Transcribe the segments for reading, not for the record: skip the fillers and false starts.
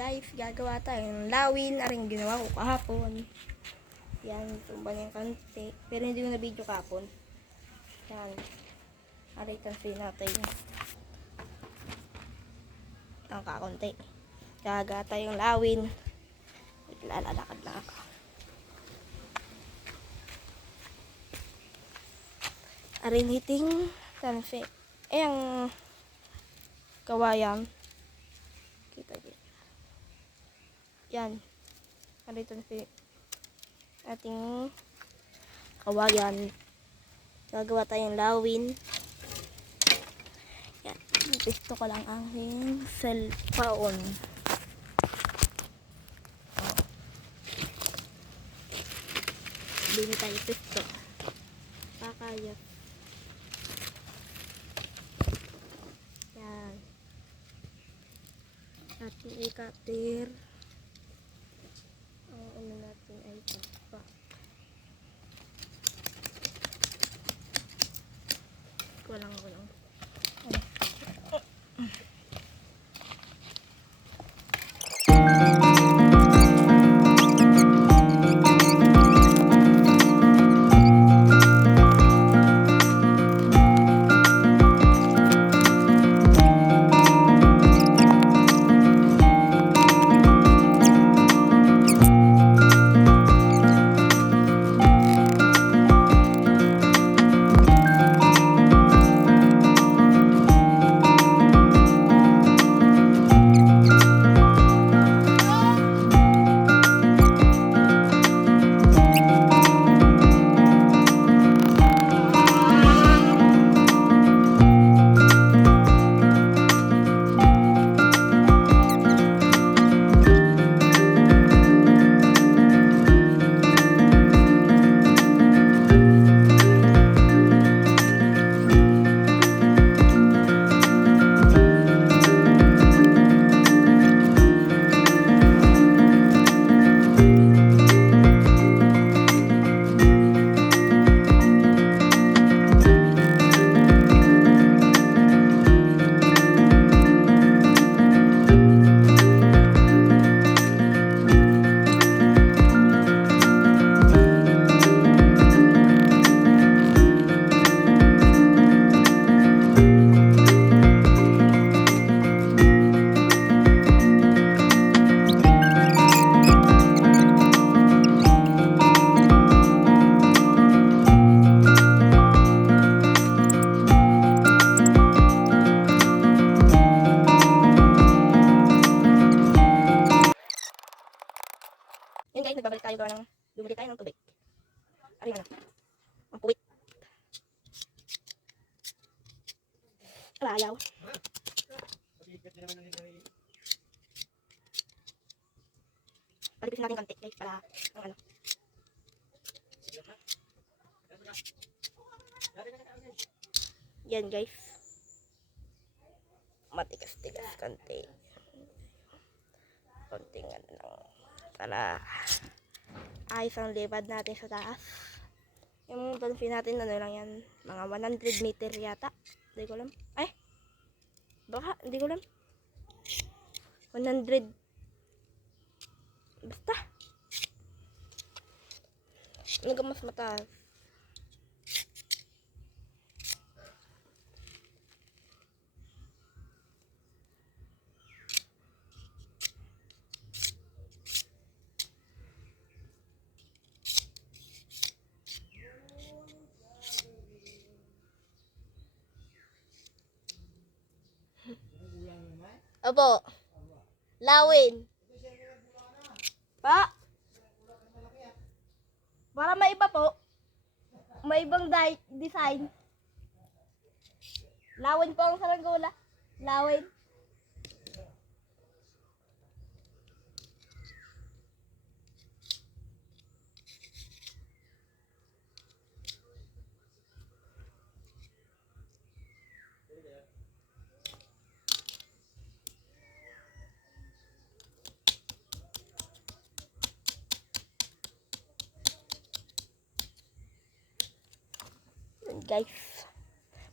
guys, gagawa tayo ng lawin. Aring ginawa ko kahapon. Yan, tumba niyang kante. Pero hindi ko na video kahapon. Yan. Aray, tansin natin. Ang kakunti. Gagawa tayong lawin. Lalakad lang ako. Aray, hiting tansin. Ang kawayan. Kita dito. Yan. Dito na si ating kawayan. Gagawa tayong lawin. Yan. Pisto ko lang ang aking cellphone. Bili tayo pisto. Pakaya. Yan. Ating ikatir. Ang ano natin ay pagpak. Kulang. Yun guys, nagbabalik tayo gawa ng bumili tayo ng tubig. Ari ano? Ang puwit. Ayaw. Palipisin natin konti guys para ang ano. Yan guys. Matigas-tigas konti. Konting ano lang. Para ayos ang libad natin sa taas. Yung dolphin natin, ano lang yan, mga 100 meter yata. Hindi ko alam. Ay! Baka, hindi ko alam. 100. Basta. Ano mas mataas? Opo. Lawin. Pa. Para may iba po. May ibang design. Lawin po ang saranggola. Lawin. Guys,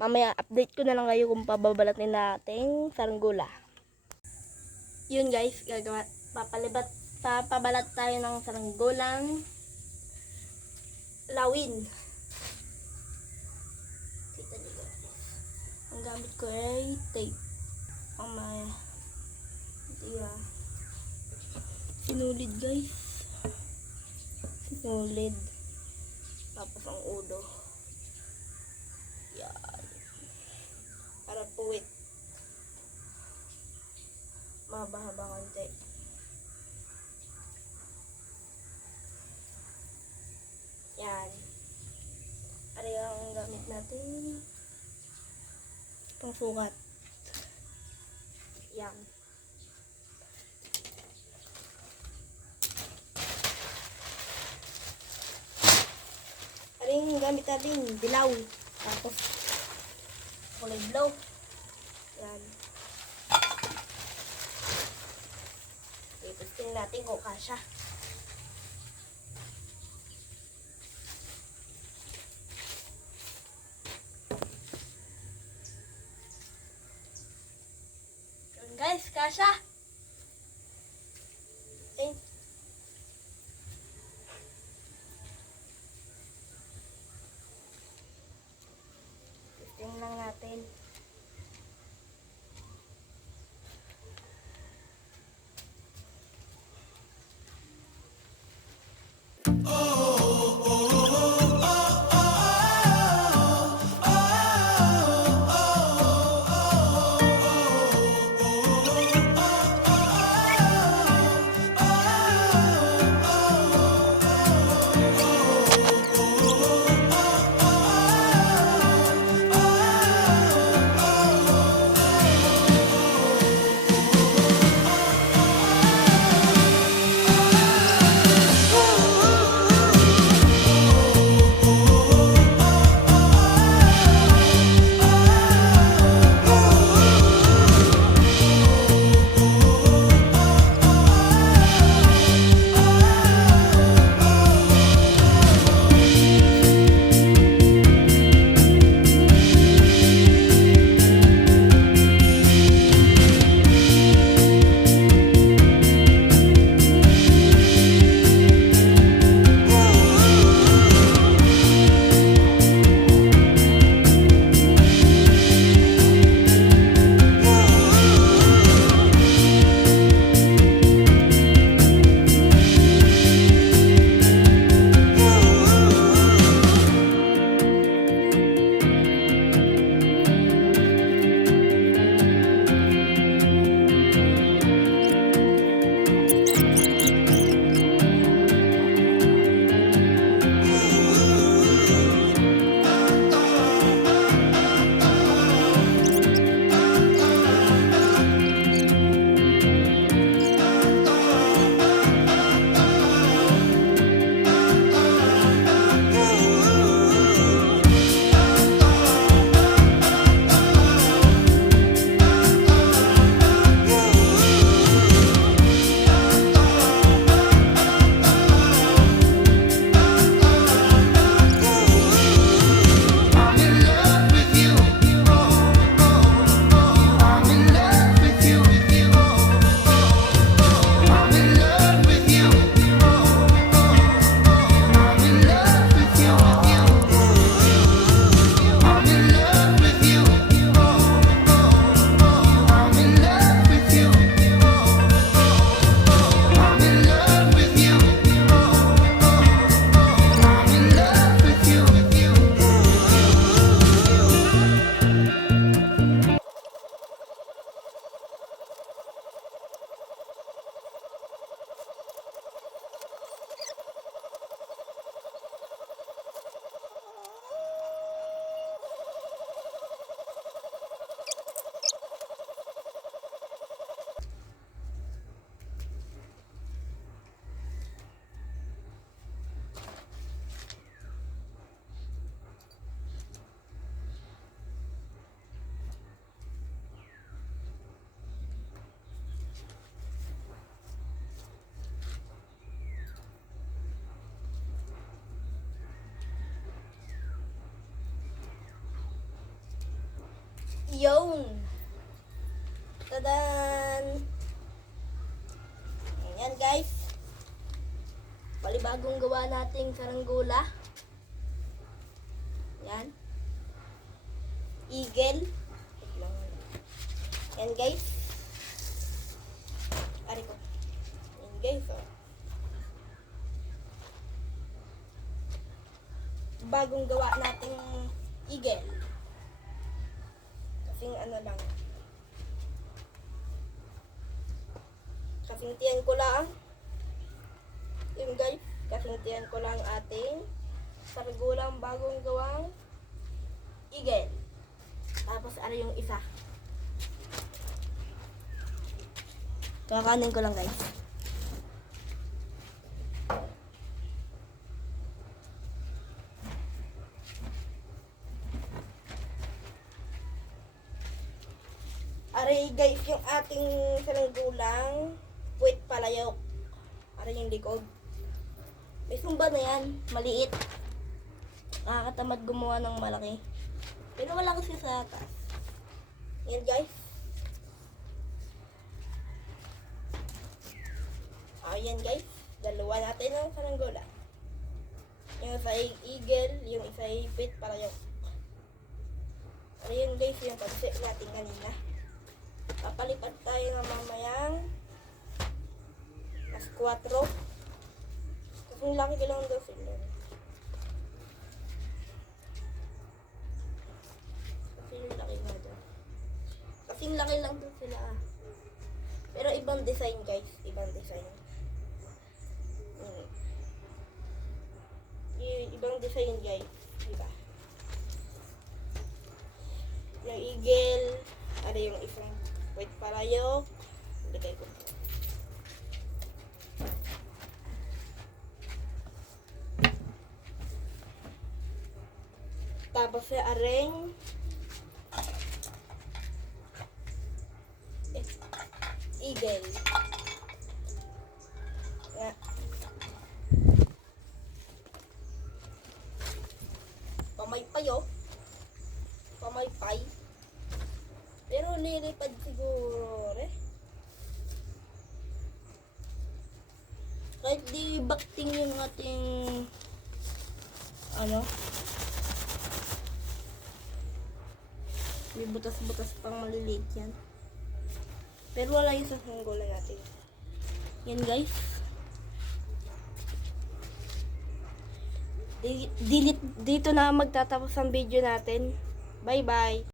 mamaya update ko na lang kayo kung pababalatin natin saranggola. Yun guys, papabalat tayo ng saranggolang lawin. Kita niyo guys. Ang gamit ko ay tape. Oh my. Sinulid guys. Sinulid. Tapos ang ulo. Yan. Para puwit. Mahaba-haba konti. Yan. Ano yung gamit natin? Pangsukat. Yan. Ano yung gamit natin? Dilaw. Tapos kulay blue. Yan. Ipustin natin kung kasya. Yun guys, kasya. Okay. Ipustin lang natin. Yun. Tadan! guys. Palibagong gawa nating saranggola. Yan. Eagle. Yan guys. Ari ko. Yan guys. Oh. Bagong gawa nating eagle. Kasing ano lang. Kasing tiyan ko lang. Yun guys. Kasing tiyan ko lang ating saranggolang bagong gawang eagle. Tapos ano yung isa. Kakanin ko lang guys. Aray guys, yung ating saranggolang puwit palayok. Aray yung likod. May sumba na yan. Maliit. Nakakatamad gumawa ng malaki. Pero wala kasi sa atas. Yan guys. Ayan guys. Dalawa natin ang saranggola. Yung isa ay eagle, yung isa ay puwit palayok. Ayan guys, yung pansit natin kanina. Papalipad tayo ng mamayang mas 4. Kasing laki ko lang daw sila. Kasing laki nga daw. Kasing laki lang daw sila ah. Pero ibang design guys. Ibang design. Ibang design guys. Diba? Yung eagle. Ano yung isang puwit palayok. Lagay ko. Tapos sa areng eagle. Nga. Pamaypay oh. Pamaypay. Pero lilipad siguro eh. Kahit di bakting yung ating ano. May butas-butas pang maliliit yan. Pero wala yung sa saranggola natin. Yan guys. Dito na magtatapos ang video natin. Bye bye.